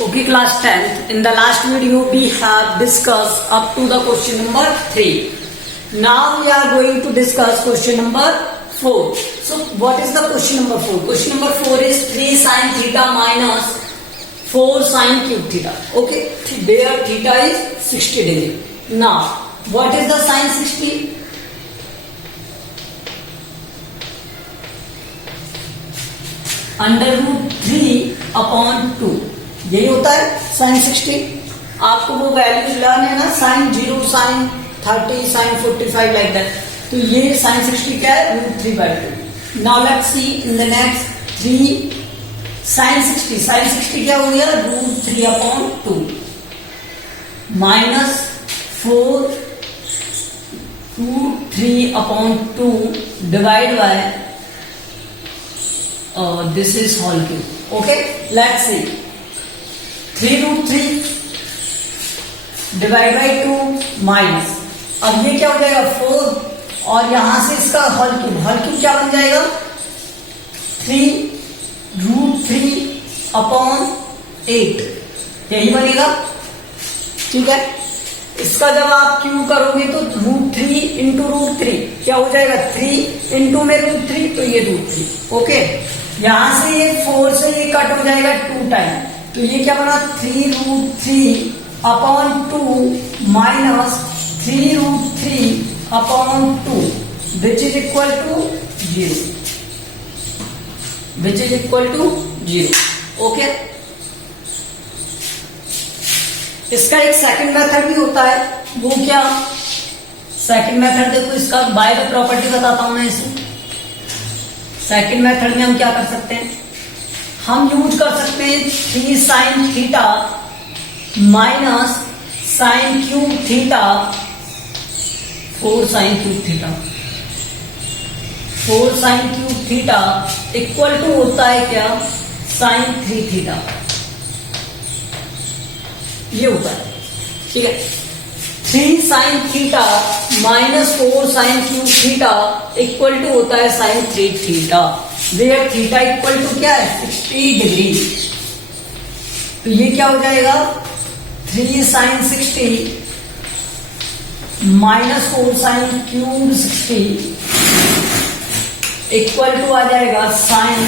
Okay, class 10th. In the last video, we have discussed up to the question number 3. Now we are going to discuss question number 4. So, what is the question number 4? Question number 4 is 3 sin theta minus 4 sin cube theta. Okay, there theta is 60 degree. Now, what is the sin 60? Under root 3 upon 2. यही होता है sign 60. आपको वो values learn है ना, sine 0, sine 30, sine 45 like that. तो ये sine 60 क्या है? Root 3/2. Now let's see in the next 3 sine 60. Sine 60 क्या हो गया? Root 3 upon 2 minus 4 root 3 upon 2 divide by this is whole cube. Okay, let's see. 3 root 3 divided by 2 minus. अब ये क्या हो जाएगा? 4 और यहां से इसका होल क्यूब. होल क्यूब क्या बन जाएगा? 3 रूट 3 अपॉन 8. यही बनेगा. ठीक है. इसका जब आप क्यूब करोगे तो रूट 3 इंटू रूट 3 क्या हो जाएगा? 3 इंटू में रूट 3, तो ये रूट 3. ओके, यहां से ये 4 से ये कट हो जाएगा 2 टाइम. तो ये क्या बना? 3 root 3 upon 2 minus 3 root 3 upon 2 which is equal to 0. Which is equal to 0. Okay, इसका एक सेकंड मेथड भी होता है. वो क्या सेकंड मेथड? देखो, इसका बाय द प्रॉपर्टी बताता हूं मैं इसे. सेकंड मेथड में हम क्या कर सकते हैं? हम यूज कर सकते हैं 3 sine theta minus sine cube theta 4 sine cube theta. 4 sine cube theta equal to होता है क्या? Sine 3 theta. ये होता है. ठीक है. 3 sine theta minus 4 sine cube theta equal to होता है sine 3 theta. Where theta equal to क्या है? 60 डिग्री. तो ये क्या हो जाएगा? 3 sine 60 minus 4 sine cube 60 equal to आ जाएगा साइन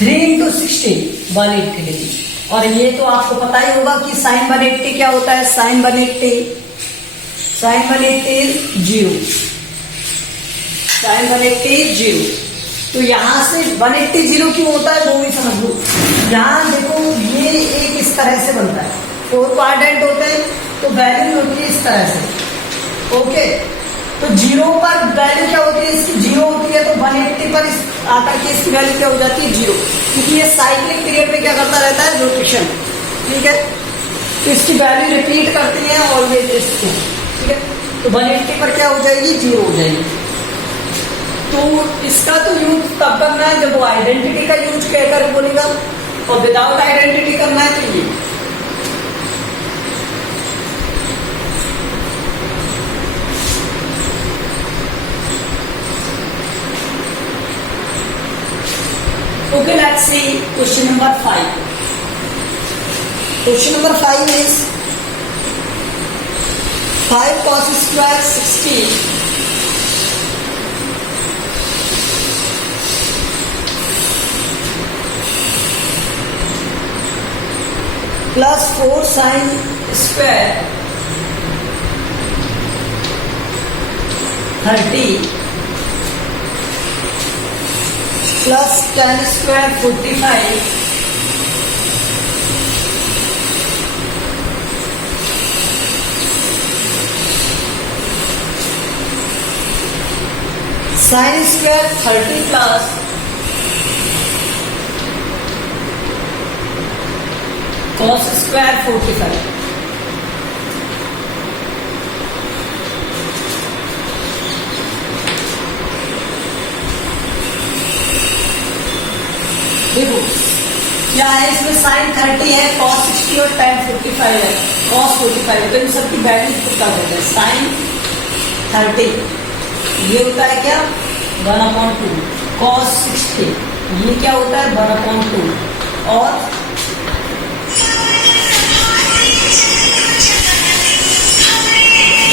3 इंटू 60 180 डिग्री. और ये तो आपको पता ही होगा कि साइन 180 क्या होता है? साइन 180 0. साइन 180 0. तो यहां से 180 0 क्यों होता है वो भी समझ लो. यहां देखो, ये एक इस तरह से बनता है. 4 क्वाड्रेंट होते हैं तो वैल्यू होती है इस तरह से. ओके, तो 0 पर वैल्यू क्या होती है? इसकी 0 होती है. तो 180 पर इस आकर के इसकी वैल्यू क्या हो जाती है? 0. क्योंकि ये साइक्लिक पीरियड में क्या करता रहता है? रोटेशन. ठीक है. तो इसकी वैल्यू रिपीट करती है ऑलवेज इसको. ठीक है. तो 180 पर क्या हो जाएगी? 0 हो जाएगी. तो इसका तो यूज तब करना है जब वो आइडेंटिटी का यूज कहकर बोलेगा, और विदाउट आइडेंटिटी करना है तो ये. Okay, let's see question number 5. Question number 5 is 5 cos square 60 plus 4 sin square 30 plus tan square 45 sin square 30 plus cos square 45. देखो क्या है इसमें? साइन 30 है, cos 60 और tan 45 है. cos 45 तो इन सबकी वैल्यू पुट कर देते हैं. साइन 30 ये होता है क्या? 1/2. cos 60 ये क्या होता है 1/2 और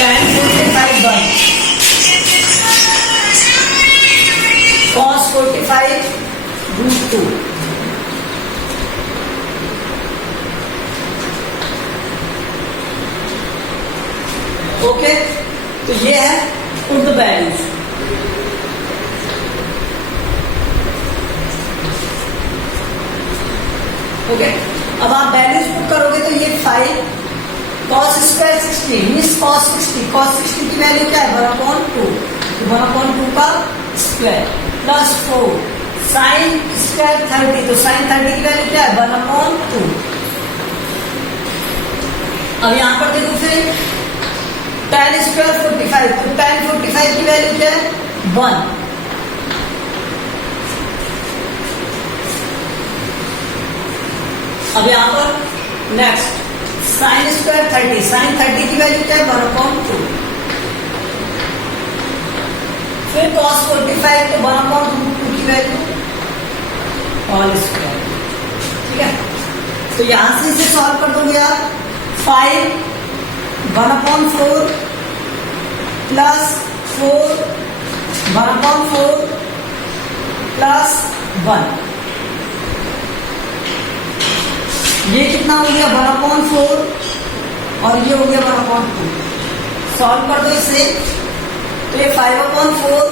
tan 45 1, cos 45 √2। ओके, तो ये है पुट द वैल्यूज। ओके, अब आप वैल्यूज पुट करोगे तो ये 5 cos स्क्वायर 60 मीन्स cos 60 की वैल्यू क्या है 1/2, 1/2 का स्क्वायर प्लस 4 sin स्क्वायर 30, तो sin 30 की वैल्यू क्या है 1/2। अब यहां पर देखो फिर tan स्क्वायर 45, तो tan 45 की वैल्यू क्या है 1। अब यहां पर नेक्स्ट sin स्क्वायर 30, sin 30 की वैल्यू क्या है 1/2। फिर cos 45, तो 1/2 की वैल्यू होल स्क्वायर। ठीक है, तो यहां से इसे सॉल्व कर दोगे आप 5 1/4 प्लस 4 1/4 प्लस 1, ये कितना हो गया 1/4 और ये हो गया 1/2। सॉल्व कर दो इसे, तो ये 5/4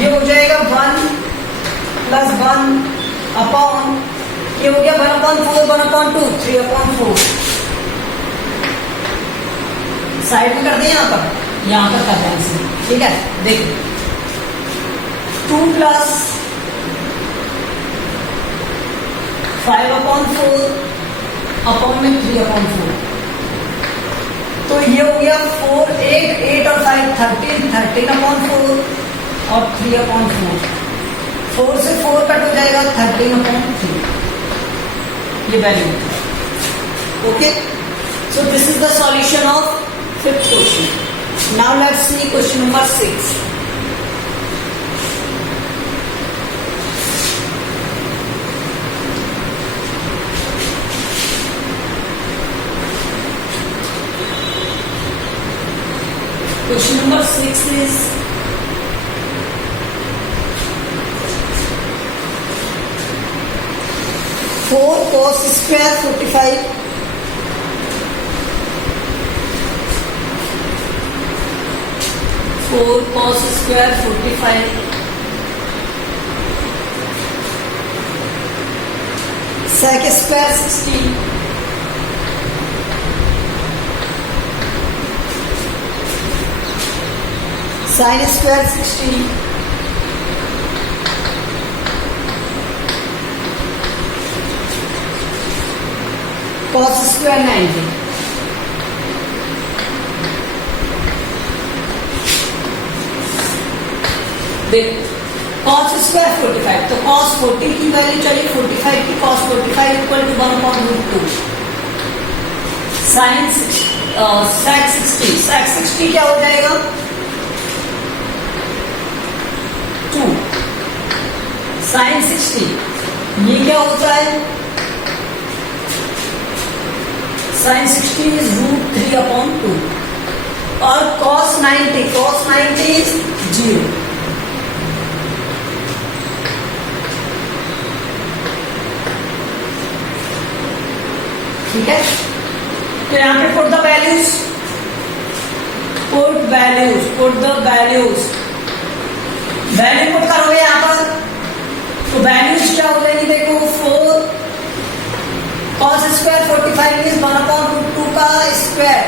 ये हो जाएगा 1 प्लस 1 अपॉन, ये हो गया 1/4 1/2 3/4। साइड में कर दें, यहां पर कर दें इसे। ठीक है, देखिए 2 प्लस 5/4 अपॉन में 3/4, तो ये हो गया 4 8 और 5 13/4 और 3/4, 4 से 4 कट हो जाएगा 13/3, ये value. Okay, so this is the solution of 5th question. Now let's C question number 6। Question number 6 is 4 cos square 45 4 cos square 45 sec square 60 sin square 60 cos square 90। देखो cos स्क्वायर 45, तो cos 40 की value चली 45 की, cos 45 equal to 1/2। sin sec 60 क्या हो जाएगा 2 sin 60, ये क्या होता है sin 60 is √3/2 और cos 90 is 0। ठीक है, तो यहां पे put the values, put the values, value put करोगे यहां पर, तो वैल्यूज क्या हो जाएगी देखो 4 cos स्क्वायर 45 मीन्स 1/2 का स्क्वायर,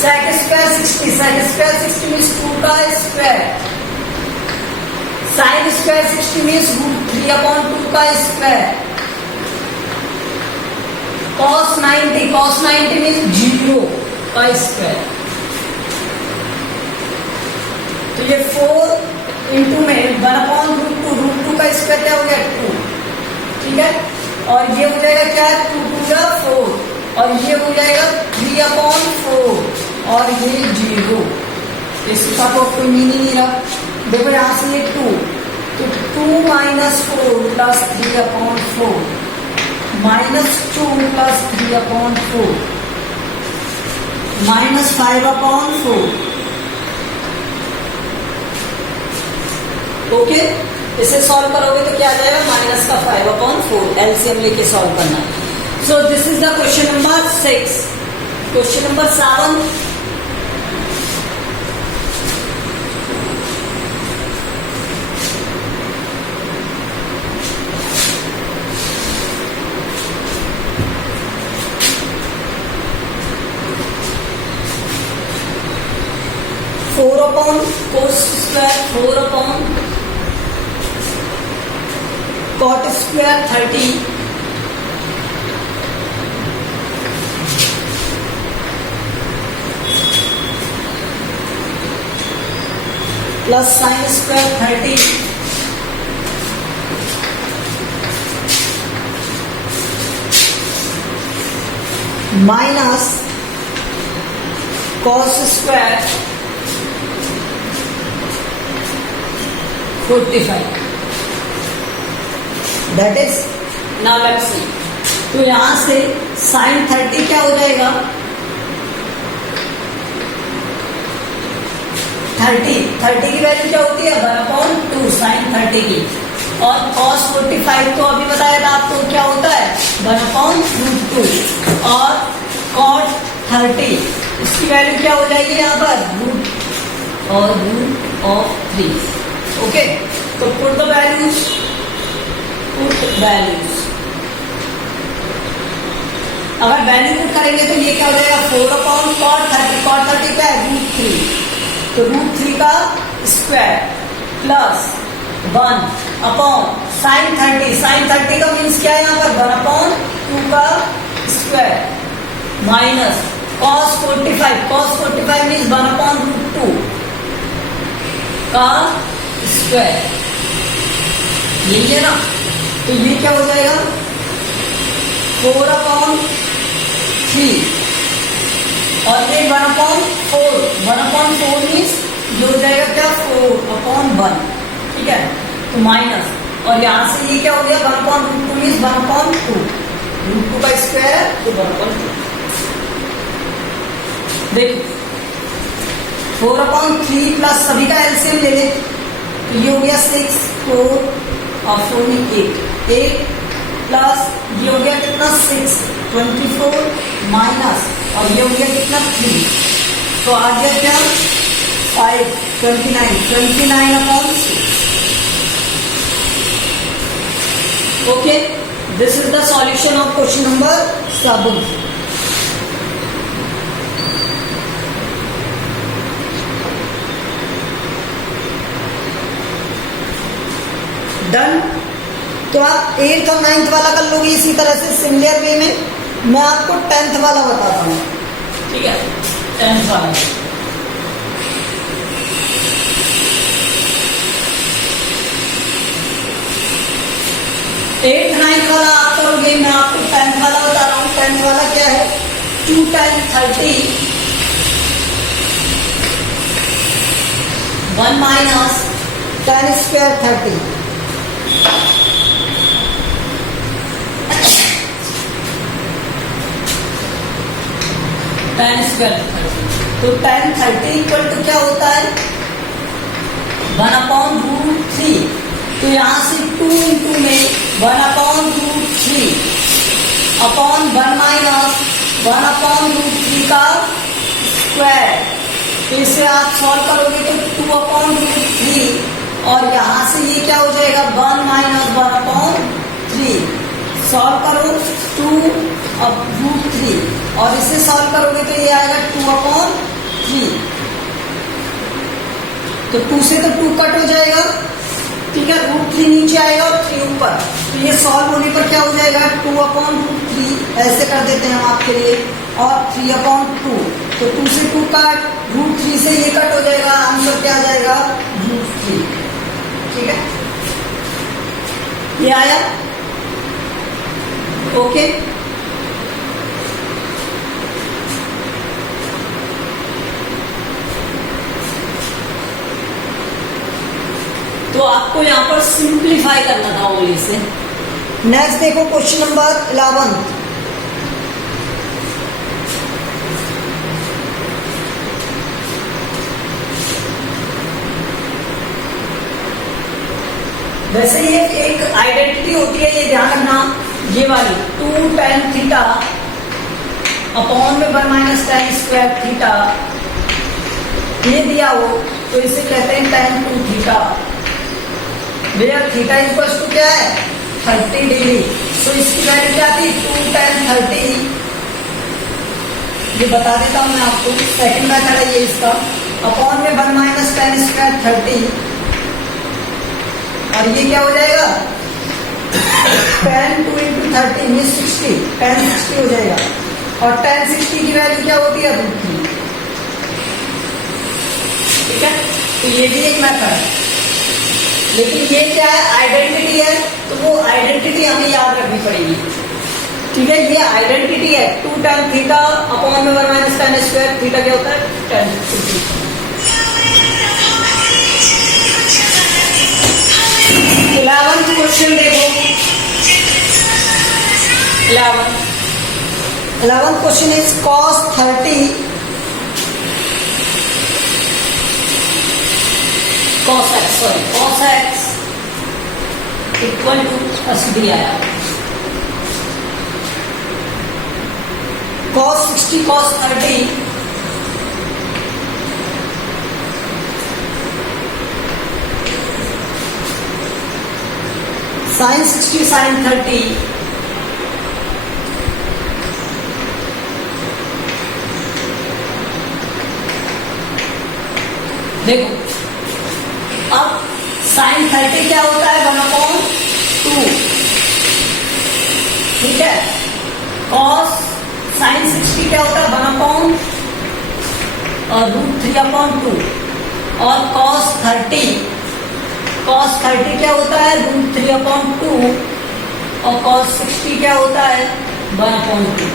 sec स्क्वायर 60 मीन्स 2 का स्क्वायर, sin स्क्वायर 60 मीन्स √3/2 का स्क्वायर, cos 90 मीन्स 0 का स्क्वायर। तो ये 4 इंटू में 1/√2 का स्क्वायर क्या हो गया 2। ठीक है, और ये हो जाएगा क्या 2 × 2 = 4 और ये हो जाएगा 3/4 और ये 0। इसका तो कोई मीनिंग नहीं रहा। देखो यहां से ये 2, तो 2 - 4 + 3/4 -2 + 3/4 -5/4। ओके, इसे सॉल्व करोगे तो क्या आ जाएगा, -5/4। एलसीएम लेके सॉल्व करना। So this is the question number 6। Question number 7, 4/cos square 4/cot square 30 plus sin square 30 minus cos square 45। That is, now let's सी। तो यहां से sin 30 क्या हो जाएगा, 30 की वैल्यू क्या होती है, 1/2 sin 30 की। और cos 45 तो अभी बताया था आपको क्या होता है, 1/√2। और cot 30 इसकी वैल्यू क्या हो जाएगी यहाँ पर, √3। ओके, तो पुट द वैल्यूज, अगर वैल्यू पुट करेंगे तो ये क्या हो जाएगा, 4/cot 30। cot 30 क्या है, √3। तो √3 का स्क्वायर प्लस 1/sin 30। sin 30 का मीन्स क्या है यहाँ पर, 1/2 का square minus cos 45। cos 45 means 1/√2 का स्क्वायर, यही है ना। तो ये क्या हो जाएगा, 4/3 और ये 1/4। 1/4 मीन्स ये हो जाएगा क्या, 4/1। ठीक है, तो माइनस, और यहां से ये क्या हो गया, 1/√2 मीन्स 1/2। √2 का स्क्वायर तो 1/2। देखो 4/3 प्लस सभी का एलसीएम ले ले, तो ये हो गया 6, 4 और 4 में 8 प्लस ये हो गया कितना, 6 24 माइनस, और ये हो गया कितना, 3। तो आ गया क्या, 5 29/6। Okay, this is the solution of question number 7। Done. तो आप 8th और 9th वाला कर लोगे इसी तरह से सिमिलर वे में। मैं आपको 10th वाला बताता हूँ, ठीक है, 10th वाला। 8th 9th वाला आप करोगे, मैं आपको 10th वाला बता रहा हूँ। 10th वाला क्या है, 2 tan 30 1 minus tan square 30। tan square 30, तो tan 30 इक्वल टू क्या होता है, 1/√3। तो यहां से 2 इंटू में 1/√3 अपॉन 1 माइनस 1/√3 का स्क्वायर। तो इसे आप सॉल्व करोगे तो 2/√3, और यहां से ये क्या हो जाएगा, 1 माइनस 1/3। सॉल्व करो 2/√3, और इसे सॉल्व करोगे तो ये आएगा 2/3। तो 2 से तो 2 कट हो जाएगा, ठीक है, √3 नीचे आएगा और 3 ऊपर। तो ये सॉल्व होने पर क्या हो जाएगा, 2/√3 ऐसे कर देते हैं हम आपके लिए, और 3/2। तो 2 से 2 कट, √3 से ये कट हो जाएगा, आंसर क्या आ जाएगा, √3। ठीक है, ये आया। ओके, तो आपको यहां पर सिंप्लीफाई करना था ओनली से। नेक्स्ट देखो क्वेश्चन नंबर 11। वैसे ये एक आइडेंटिटी होती है, ये ध्यान रखना, ये वाली 2 tan थीटा अपॉन में 1 माइनस tan स्क्वायर थीटा, ये दिया हो तो इसे कहते हैं tan 2 theta, where theta equals to क्या है 30 डिग्री। तो इसकी वैल्यू क्या थी 2 tan 30, ये बता देता हूं मैं आपको, सेकंड मेथड है ये इसका, अपॉन में 1 माइनस tan स्क्वायर 30, और ये क्या हो जाएगा tan 2 इंटू 30 में 60, tan 60 हो जाएगा, और tan 60 की वैल्यू क्या होती है √3। ठीक है, तो ये भी एक मेथड है, लेकिन ये क्या है आइडेंटिटी है, तो वो आइडेंटिटी हमें याद रखनी पड़ेगी। ठीक है, ये आइडेंटिटी है 2 tan थीटा अपॉन में 1 माइनस tan स्क्वायर थीटा क्या होता है tan 60। 11th क्वेश्चन देखो, 11th question is cos 30 cos x equal to SD आया, cos 60 cos 30 sin 60 sin 30 देखो, अब sin 30 क्या होता है 1/2, ठीक है, cos sin 60 क्या होता है 1/, और √3/2, और cos 30 क्या होता है √3/2, और cos 60 क्या होता है 1/2।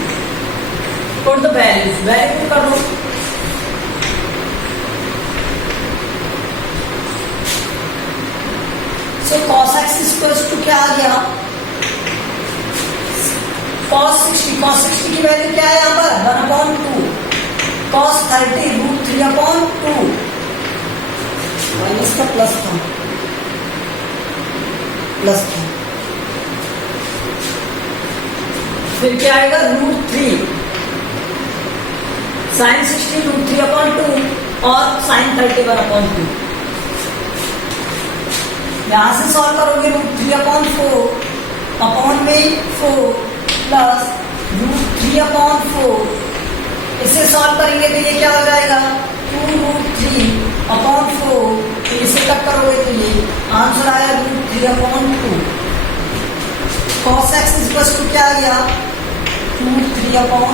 पुट द वैल्यू कर दो। सो cos x इक्वल्स टू क्या आ गया cos 60 की वैल्यू क्या है यहाँ पर 1/2, cos 30 √3/2, माइनस का प्लस था, फिर क्या आएगा √3 sin 60 √3/2 और sin 30 1/2। यहां से सॉल्व करोगे √3/4 अपॉन में 4 प्लस √3/4, इसे सॉल्व करेंगे तो ये क्या हो जाएगा 2√3/4, तो इसे कट करोगे तो ये आंसर आया √3/2। cos x इक्वल्स टू क्या आ गया 3/2,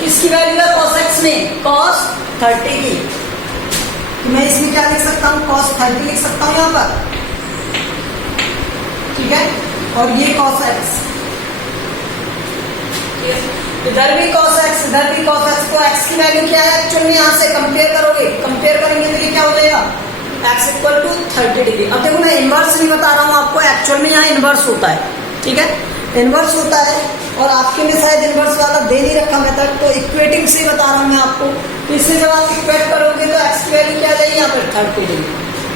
किसकी वैल्यू है cos x में cos 30 की, तो मैं इसमें क्या लिख सकता हूँ cos 30 लिख सकता हूँ यहाँ पर, ठीक है, और ये cos x, इधर भी cos x इधर भी cos x, तो x की वैल्यू क्या है एक्चुअल में, यहाँ से कंपेयर करेंगे तो ये क्या हो जाएगा x इक्वल टू 30 डिग्री। अब देखो मैं इनवर्स नहीं बता रहा हूँ आपको, एक्चुअल में यहाँ इनवर्स होता है, ठीक है, इनवर्स होता है, और आपके में शायद इनवर्स वाला दे नहीं रखा मेथड, तो इक्वेटिंग से बता रहा हूँ मैं आपको। तो इससे जब आप इक्वेट करोगे तो x की वैल्यू क्या आ जाएगी यहाँ पर 30 degree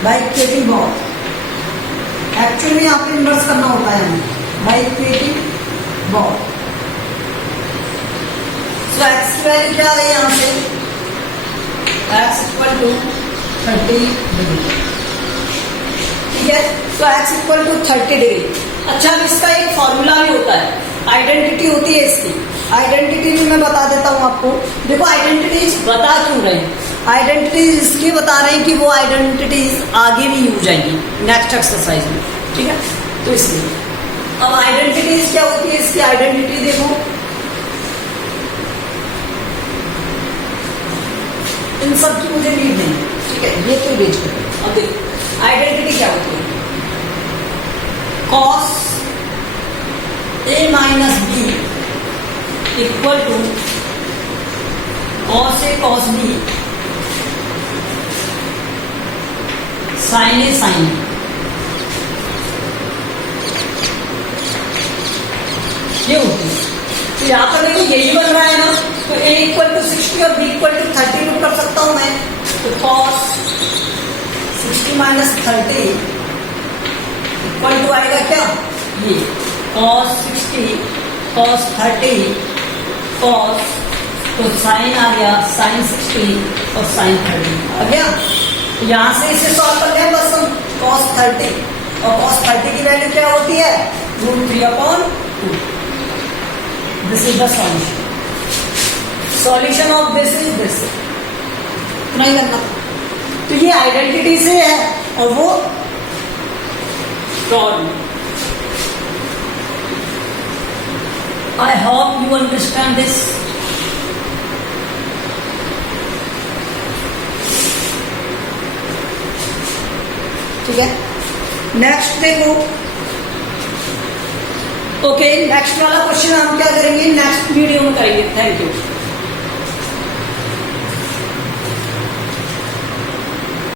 by equating bond. Actual में यहाँ पे इनवर्स करना होता है हमें by equating bond. So x की वैल्यू क्या आ गई यहाँ से x इक्वल टू 30 डिग्री, ठीक है, तो x इक्वल टू 30 डिग्री। अच्छा, अब इसका एक फॉर्मूला भी होता है, आइडेंटिटी होती है इसकी, आइडेंटिटी भी मैं बता देता हूँ आपको। देखो आइडेंटिटीज बता क्यों रहे हैं, आइडेंटिटीज इसलिए बता रहे हैं कि वो आइडेंटिटीज आगे भी यूज आएंगी नेक्स्ट एक्सरसाइज में, ठीक है, तो इसलिए अब आइडेंटिटीज क्या होती है, इसकी आइडेंटिटी देखो, इन सब की मुझे रीड नहीं, ठीक है, ये तो रीड करो। अब देखो आइडेंटिटी क्या होती है, cos a minus b equal to cos a cos b sin a sin, यहाँ पर देखो यही बन रहा है ना, तो a इक्वल टू 60 और b इक्वल टू 30 रूप कर सकता हूं मैं। तो cos 60 माइनस 30 इक्वल टू आएगा क्या, ये cos 60 cos 30 cos, तो साइन आ गया sin 60 और sin 30 आ गया। यहां से इसे सॉल्व कर लें बस हम, cos 30 और cos 30 की वैल्यू क्या होती है, √3/2। This is the solution. Solution of this is this, नहीं करना। तो ये आइडेंटिटी से है और वो problem. I hope you understand this. ठीक है, नेक्स्ट देखो। ओके, नेक्स्ट वाला क्वेश्चन हम क्या करेंगे, नेक्स्ट वीडियो में करेंगे। Thank you.